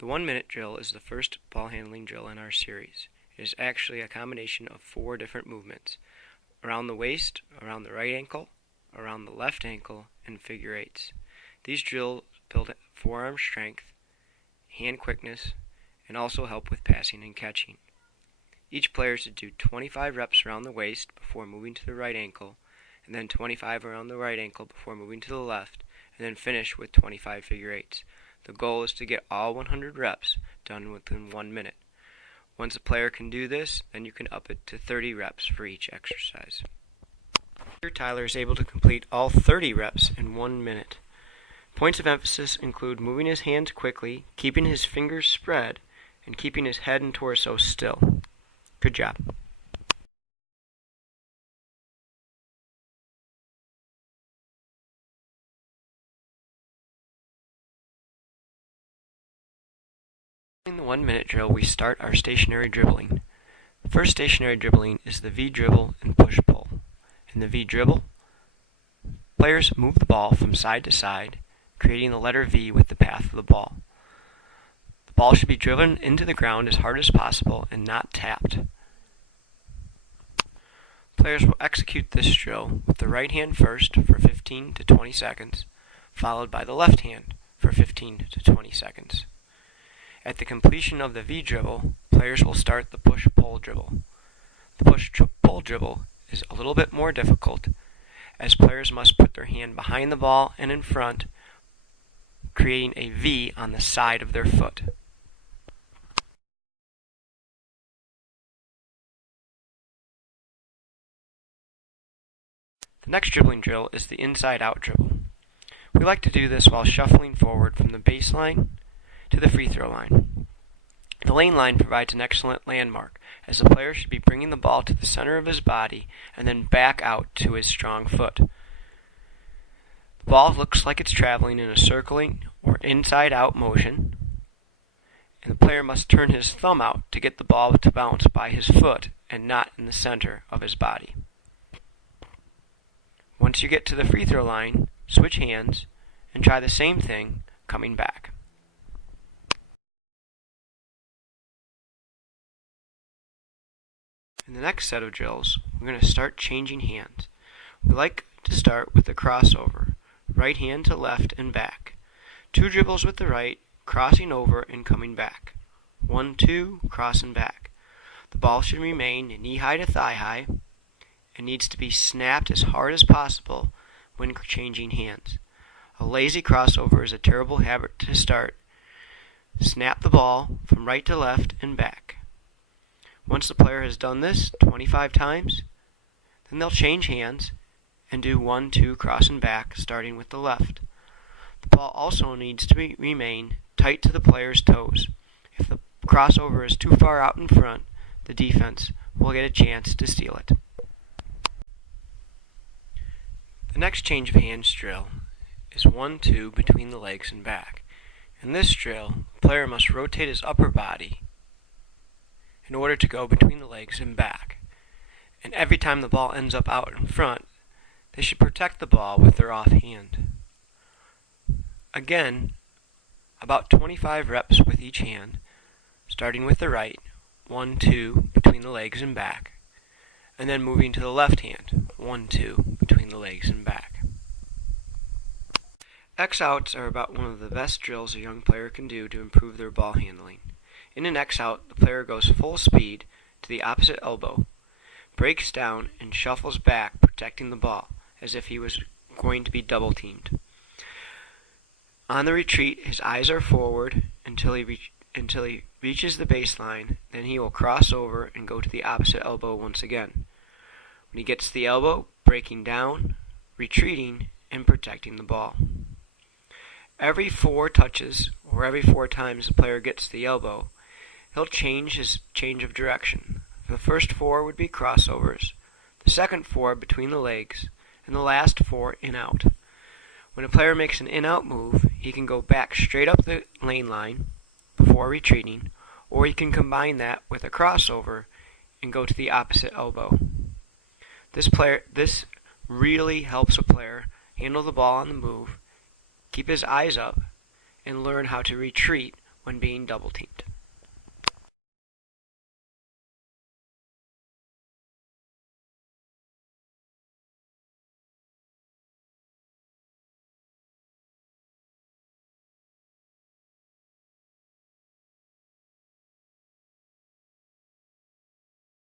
The 1-minute drill is the first ball handling drill in our series. It is actually a combination of 4 different movements: around the waist, around the right ankle, around the left ankle, and figure eights. These drills build forearm strength, hand quickness, and also help with passing and catching. Each player should do 25 reps around the waist before moving to the right ankle, and then 25 around the right ankle before moving to the left, and then finish with 25 figure eights. The goal is to get all 100 reps done within 1 minute. Once a player can do this, then you can up it to 30 reps for each exercise. Here Tyler is able to complete all 30 reps in 1 minute. Points of emphasis include moving his hands quickly, keeping his fingers spread, and keeping his head and torso still. Good job. In the 1-minute drill, we start our stationary dribbling. The first stationary dribbling is the V dribble and push-pull. In the V dribble, players move the ball from side to side, creating the letter V with the path of the ball. The ball should be driven into the ground as hard as possible and not tapped. Players will execute this drill with the right hand first for 15 to 20 seconds, followed by the left hand for 15 to 20 seconds. At the completion of the V dribble, players will start the push-pull dribble. The push-pull dribble is a little bit more difficult, as players must put their hand behind the ball and in front, creating a V on the side of their foot. The next dribbling drill is the inside-out dribble. We like to do this while shuffling forward from the baseline to the free throw line. The lane line provides an excellent landmark, as the player should be bringing the ball to the center of his body and then back out to his strong foot. The ball looks like it's traveling in a circling or inside-out motion, and the player must turn his thumb out to get the ball to bounce by his foot and not in the center of his body. Once you get to the free throw line, switch hands and try the same thing coming back. In the next set of drills, we're going to start changing hands. We like to start with the crossover, right hand to left and back. 2 dribbles with the right, crossing over and coming back. 1, 2, cross and back. The ball should remain knee-high to thigh-high and needs to be snapped as hard as possible when changing hands. A lazy crossover is a terrible habit to start. Snap the ball from right to left and back. Once the player has done this 25 times, then they'll change hands and do 1, 2, cross and back, starting with the left. The ball also needs to remain tight to the player's toes. If the crossover is too far out in front, the defense will get a chance to steal it. The next change of hands drill is 1, 2 between the legs and back. In this drill, the player must rotate his upper body in order to go between the legs and back. And every time the ball ends up out in front, they should protect the ball with their offhand. Again, about 25 reps with each hand, starting with the right, 1, 2 between the legs and back, and then moving to the left hand, 1, 2 between the legs and back. X-outs are about one of the best drills a young player can do to improve their ball handling. In an X-out, the player goes full speed to the opposite elbow, breaks down, and shuffles back, protecting the ball, as if he was going to be double-teamed. On the retreat, his eyes are forward until he reaches the baseline, then he will cross over and go to the opposite elbow once again. When he gets to the elbow, breaking down, retreating, and protecting the ball. Every 4 touches, or every 4 times the player gets to the elbow, he'll change his change of direction. The first 4 would be crossovers, the second 4 between the legs, and the last 4 in-out. When a player makes an in-out move, he can go back straight up the lane line before retreating, or he can combine that with a crossover and go to the opposite elbow. This really helps a player handle the ball on the move, keep his eyes up, and learn how to retreat when being double teamed.